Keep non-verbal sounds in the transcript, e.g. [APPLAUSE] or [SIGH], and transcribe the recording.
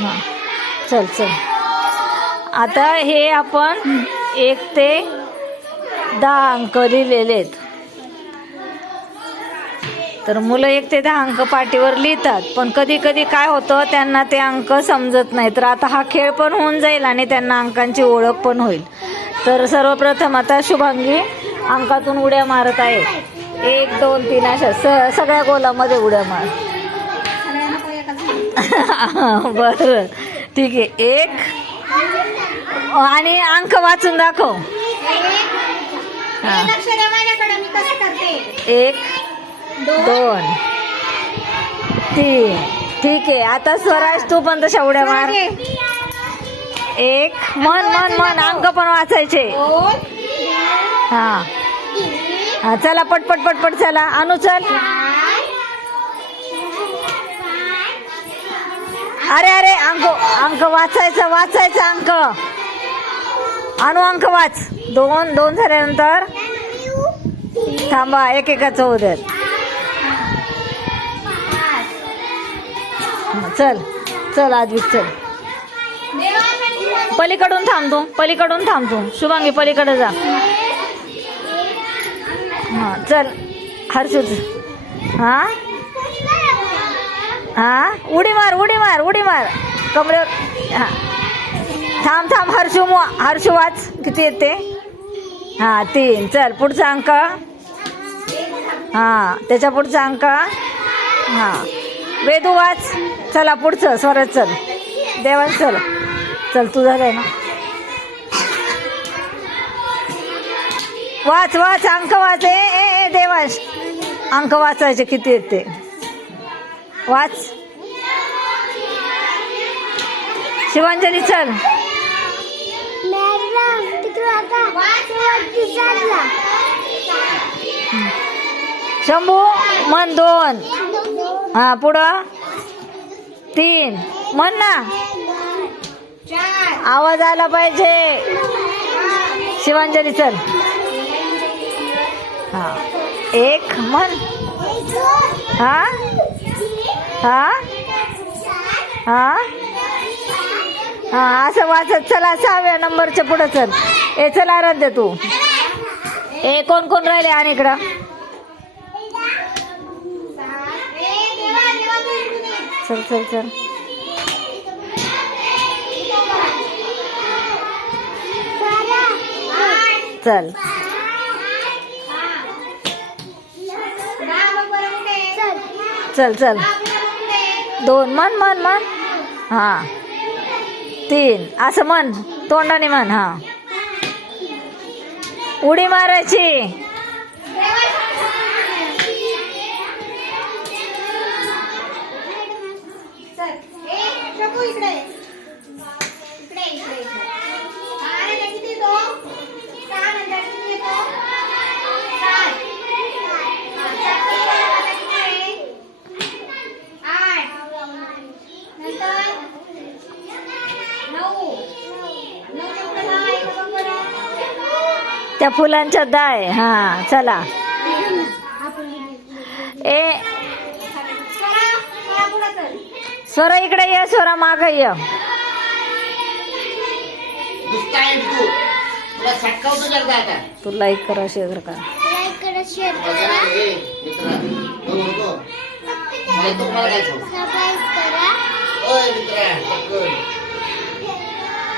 हां. चल चल. आता हे आपण एक ते दहा अंक लिहिलेले आहेत तर मुलं एक ते दहा अंक पाटीवर लिहितात पण कधी कधी काय होतं त्यांना ते अंक समजत नाही तर आता हा खेळ पण होऊन जाईल आणि त्यांना अंकांची ओळख पण होईल. तर सर्वप्रथम आता शुभांगी अंकातून उड्या मारत आहे. एक दोन तीन अशा स सगळ्या गोलामध्ये उड्या मार. [LAUGHS] बरं. ठीक आहे. एक. आणि अंक वाचून दाखव. हा. एक दोन तीन. ठीक आहे. आता स्वराज तू पण तशा उड्या मार. एक. मन मन मन. अंक पण वाचायचे. हा. हा चला पटपट पटपट चला. अनु अरे अरे अंक अंक वाचायचं वाचायचं अंक. अणु अंक वाच. दोन दोन झाल्यानंतर थांबा एक एकाच होऊ देत. चल चल आजवी चल. पलीकडून थांबतो पलीकडून थांबतो. शुभांगी पलीकडे जा. हा चल. हर्षूच हा? हा? उडी मार उडी मार उडी मार. कमरेवर. हां. थांब थांब हर्षू मो हर्षू वाच. किती येते? हा तीन. चल पुढचा अंक. हा त्याच्या पुढचा अंक. हा. वेदू वाच. चला पुढचं स्वराज चल. देवा चल. चल तू झालंय ना? वाच वाच अंक वाच. ए ए ए देवाश. अंक वाचायचे किती येते? ते वाच. शिवांजली चल. शंभू मन दोन. हा पुढं. तीन. मन ना. आवाज आला पाहिजे. शिवांजली चल. हा. एक मन हा? हा? हा? हा असं वाचत चला सहाव्या नंबरच्या पुढं चल. ए चल आराध्य तू. ए कोण कोण राहिले? आणि इकडं. चल चल चल. चल. चल चल. दोन. मन मन मन. हा. तीन. असं मन. तोंडाने मन हा. उडी मारायची इकडे इकडे इकडे आणि किती येतो सहा नंतर किती येतो सात आठ नंतर नऊ नऊ पुढे दहा आहे का बघ बरं? त्या फुलांच्या दाय. हा चला. ए. स्वरा इकडे ये स्वरा माग ये. तू लाईक करा शेअर करा.